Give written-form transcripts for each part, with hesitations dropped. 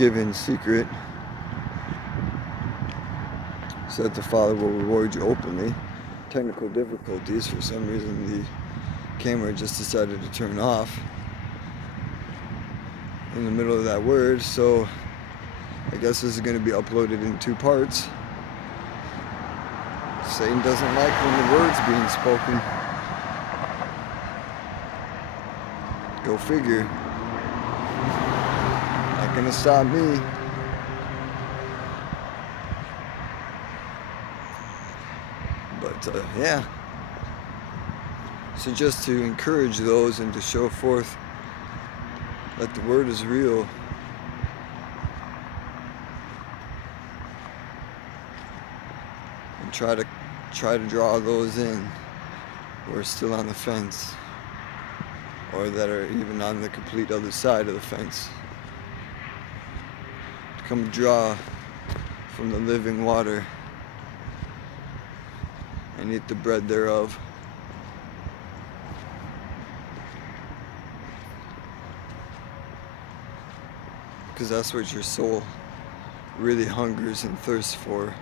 given secret so that the Father will reward you openly. Technical difficulties. For some reason the camera just decided to turn off in the middle of that word, so I guess this is going to be uploaded in 2 parts. Satan doesn't like when the word's being spoken. Go figure. Not gonna stop me. But yeah. So just to encourage those and to show forth that the word is real. And try to draw those in who are still on the fence, or that are even on the complete other side of the fence, to come draw from the living water and eat the bread thereof. Because that's what your soul really hungers and thirsts for.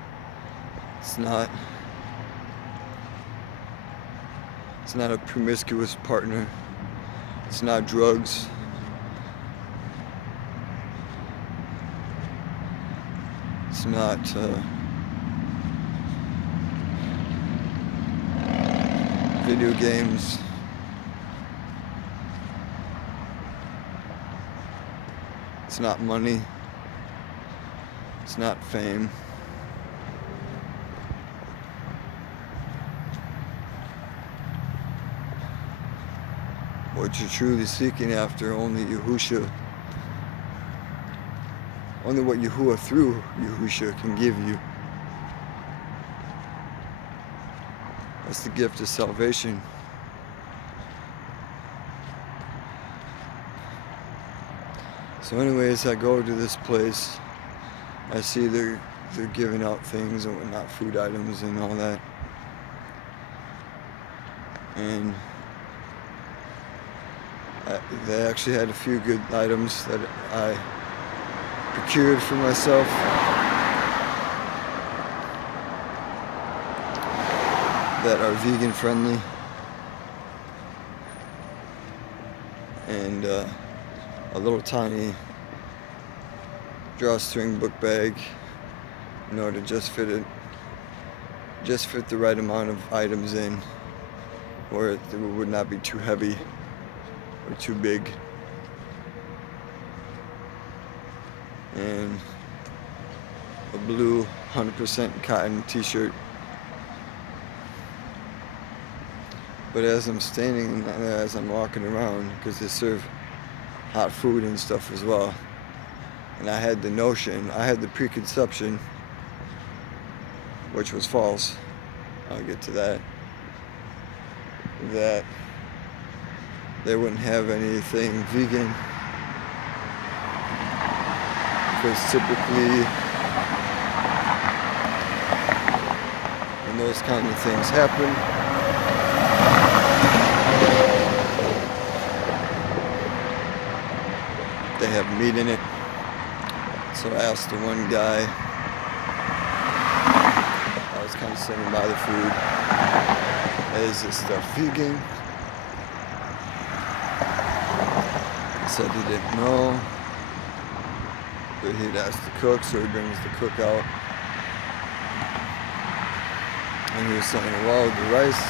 It's not a promiscuous partner. It's not drugs. It's not video games. It's not money. It's not fame. What you're truly seeking after, only Yahusha, only what Yahuwah through Yahusha can give you. That's the gift of salvation. So anyways, I go to this place, I see they're giving out things and whatnot, food items and all that. And they actually had a few good items that I procured for myself. That are vegan friendly. And a little tiny drawstring book bag in order to just fit the right amount of items in, where it would not be too heavy or too big. And a blue 100% cotton t-shirt. But as I'm standing, as I'm walking around, because they serve hot food and stuff as well, and I had the preconception, which was false, I'll get to that they wouldn't have anything vegan, because typically when those kind of things happen, they have meat in it. So I asked the one guy, I was kind of sitting by the food, is this stuff vegan? He said he didn't know, but he'd asked the cook, so he brings the cook out. And he was saying, well, the rice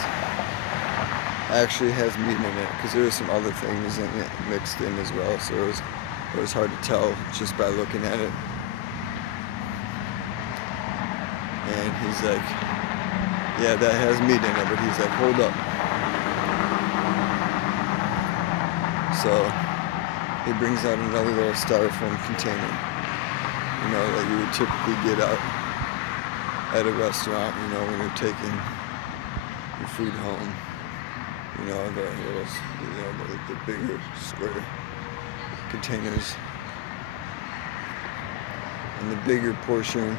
actually has meat in it, because there were some other things in it mixed in as well, so it was hard to tell just by looking at it. And he's like, yeah, that has meat in it, but he's like, hold up. So he brings out another little styrofoam container, that you would typically get out at a restaurant, when you're taking your food home. The little, the bigger square containers. And the bigger portion,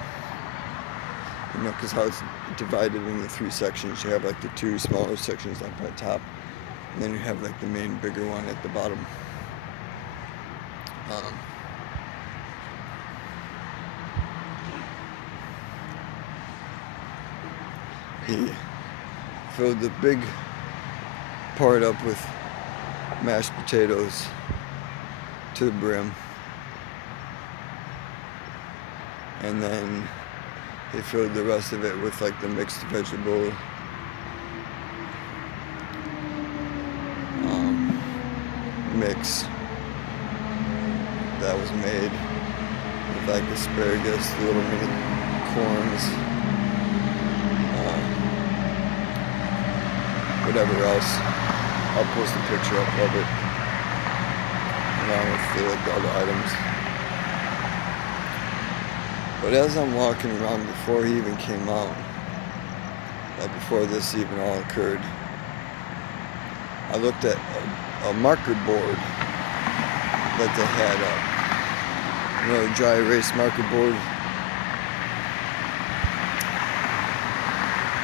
because how it's divided into 3 sections. You have like the 2 smaller sections up at top, and then you have like the main bigger one at the bottom. he filled the big part up with mashed potatoes to the brim, and then he filled the rest of it with like the mixed vegetable mix that was made with like asparagus, the little mini corns, whatever else. I'll post a picture up of it along with the other items. But as I'm walking around, before he even came out, like before this even all occurred, I looked at a marker board that they had up. You know, a dry erase marker board.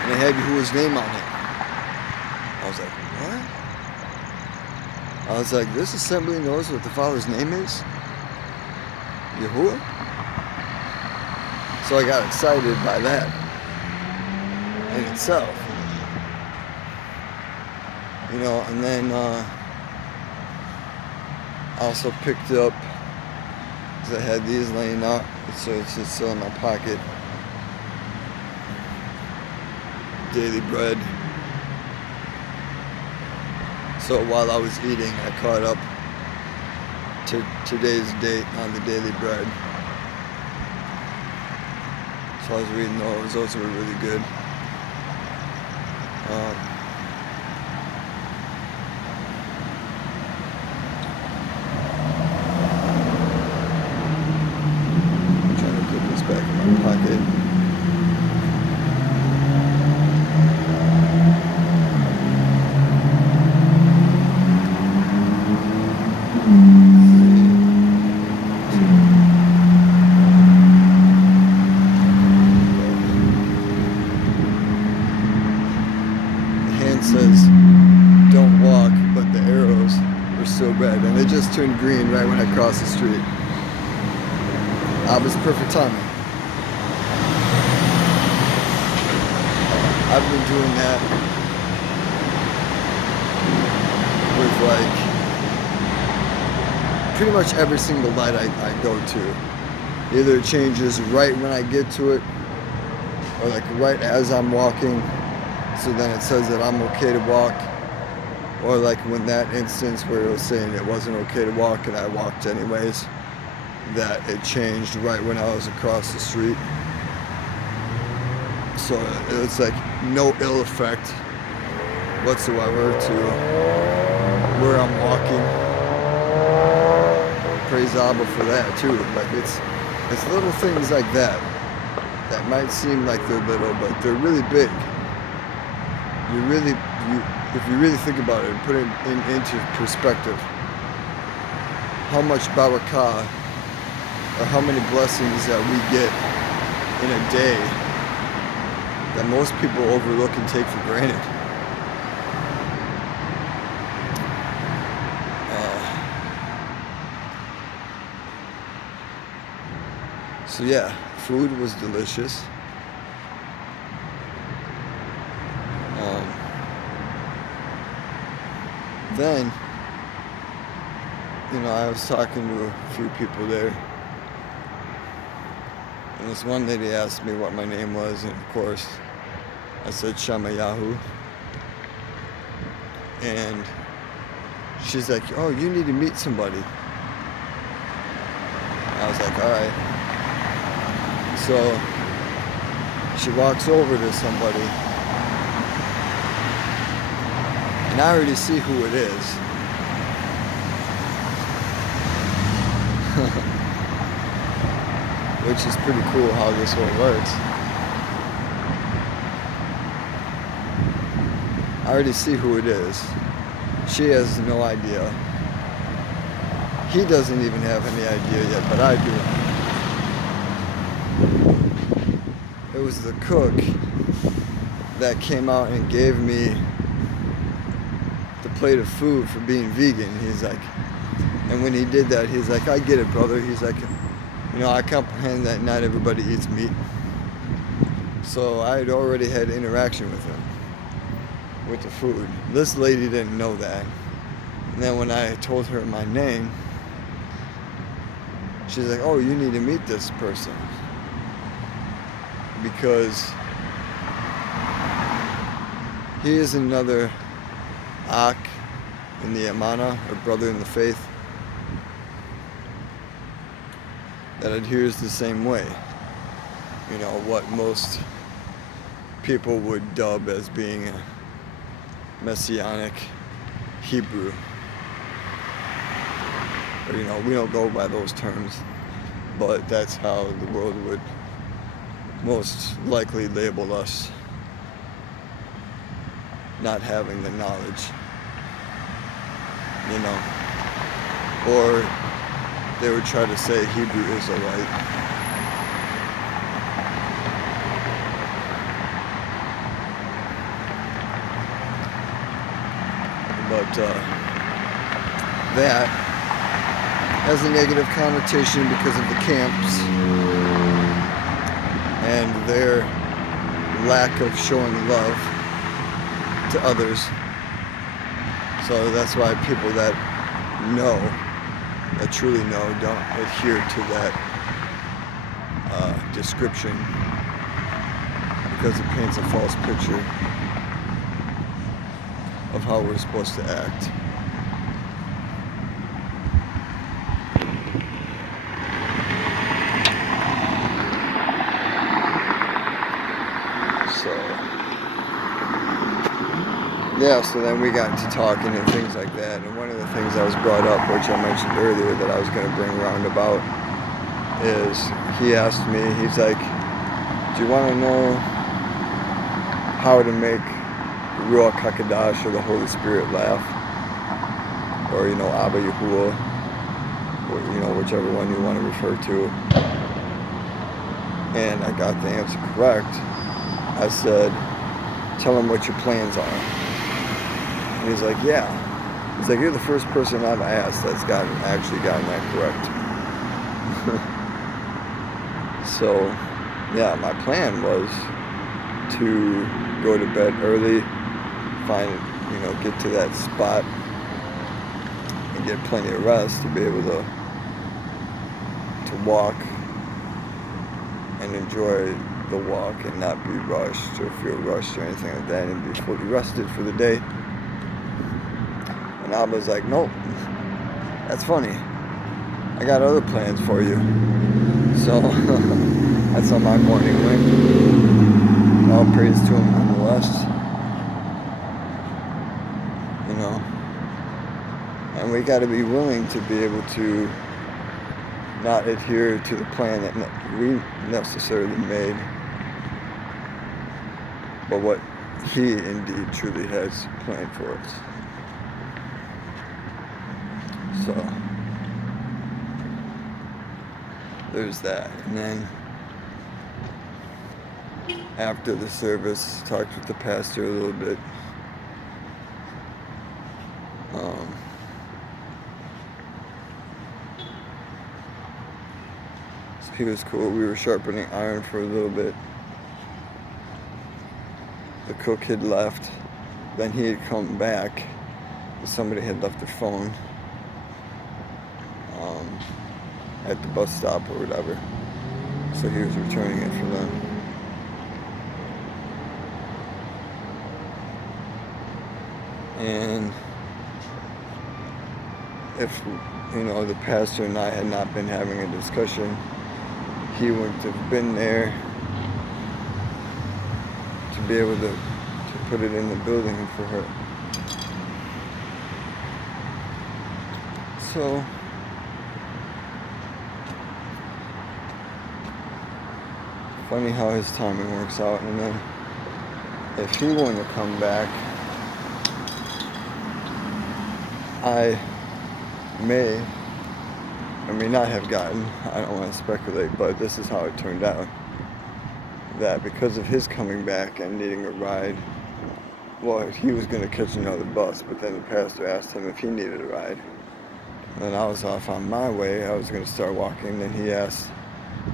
And it had Yahuwah's name on it. I was like, what? I was like, this assembly knows what the Father's name is? Yahuwah? So I got excited by that in itself. You know, and then I also picked up, because I had these laying out, so it's just still in my pocket, daily bread. So while I was eating, I caught up to today's date on the daily bread. So I was reading those. Those were really good. I'm trying to put this back in my pocket. Says don't walk, but the arrows were still red, and they just turned green right when I crossed the street. It was perfect timing. I've been doing that with like pretty much every single light I go to. Either it changes right when I get to it, or like right as I'm walking. So then it says that I'm okay to walk, or like when that instance where it was saying it wasn't okay to walk and I walked anyways, that it changed right when I was across the street. So it's like no ill effect whatsoever to where I'm walking. Praise Abba for that too. Like it's little things like that that might seem like they're little, but they're really big. If you really think about it and put it into perspective, how much barakah, or how many blessings that we get in a day that most people overlook and take for granted. So yeah, food was delicious. Then, you know, I was talking to a few people there, and this one lady asked me what my name was, and of course, I said Shamayahu, and she's like, oh, you need to meet somebody. I was like, alright. So, she walks over to somebody, and I already see who it is. Which is pretty cool how this one works. I already see who it is. She has no idea. He doesn't even have any idea yet, but I do. It was the cook that came out and gave me the plate of food for being vegan. He's like, and when he did that, he's like, I get it, brother. He's like, you know, I comprehend that not everybody eats meat. So I had already had interaction with him, with the food. This lady didn't know that. And then when I told her my name, she's like, oh, you need to meet this person. Because he is another Ak in the Amana, or brother in the faith, that adheres the same way. You know, what most people would dub as being a messianic Hebrew. Or, you know, we don't go by those terms, but that's how the world would most likely label us, not having the knowledge, you know. Or they would try to say Hebrew Israelite. But that has a negative connotation because of the camps and their lack of showing love to others. So that's why people that know, that truly know, don't adhere to that description, because it paints a false picture of how we're supposed to act. So then we got to talking and things like that, and one of the things that was brought up, which I mentioned earlier that I was going to bring around about, is he asked me, he's like, do you want to know how to make Ruach HaKodesh, or the Holy Spirit, laugh? Or, you know, Abba Yahuwah, or, you know, whichever one you want to refer to. And I got the answer correct. I said, tell him what your plans are. And he's like, yeah. He's like, you're the first person I've asked that's actually gotten that correct. So, yeah, my plan was to go to bed early, get to that spot and get plenty of rest to be able to walk and enjoy the walk and not be rushed or feel rushed or anything like that, and be fully rested for the day. And Abba's like, nope, that's funny, I got other plans for you. So that's how my morning went. All praise to him nonetheless. You know, and we got to be willing to be able to not adhere to the plan that we necessarily made, but what he indeed truly has planned for us. So there's that. And then after the service, talked with the pastor a little bit. So he was cool. We were sharpening iron for a little bit. The cook had left. Then he had come back. Somebody had left their phone at the bus stop or whatever. So he was returning it for them. And if, the pastor and I had not been having a discussion, he wouldn't have been there to be able to put it in the building for her. So funny how his timing works out. And then if he wouldn't have come back, I may or may not have gotten, I don't want to speculate, but this is how it turned out, that because of his coming back and needing a ride, well, he was going to catch another bus, but then the pastor asked him if he needed a ride. And then I was off on my way. I was going to start walking. Then he asked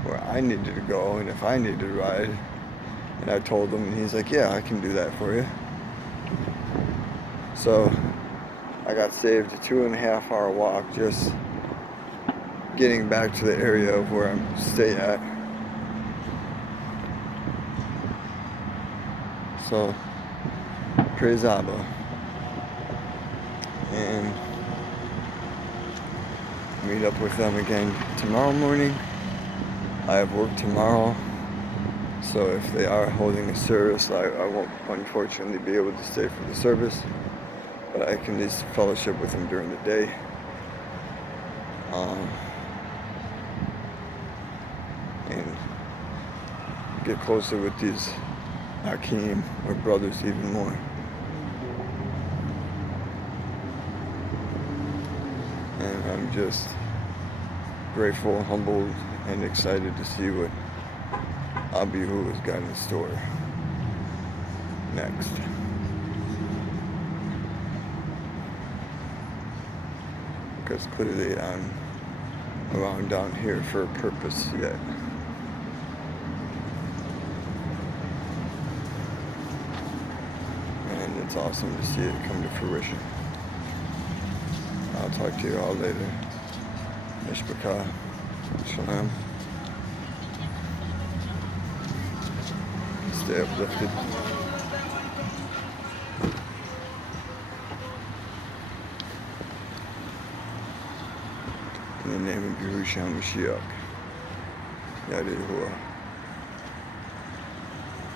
where I needed to go and if I needed a ride. And I told him, and he's like, yeah, I can do that for you. So I got saved a 2.5 hour walk just getting back to the area of where I'm stay at. So praise Abba. And meet up with them again tomorrow morning. I have work tomorrow, so if they are holding a service, I won't unfortunately be able to stay for the service, but I can at least fellowship with them during the day. And get closer with these Akeem or brothers even more. And I'm just grateful, humbled, and excited to see what Abihu has got in store next. Because clearly I'm around down here for a purpose yet. And it's awesome to see it come to fruition. I'll talk to you all later. Mishpachah. Shalom. Stay uplifted. In the name of Yahushua Mashiach. Yahuwah.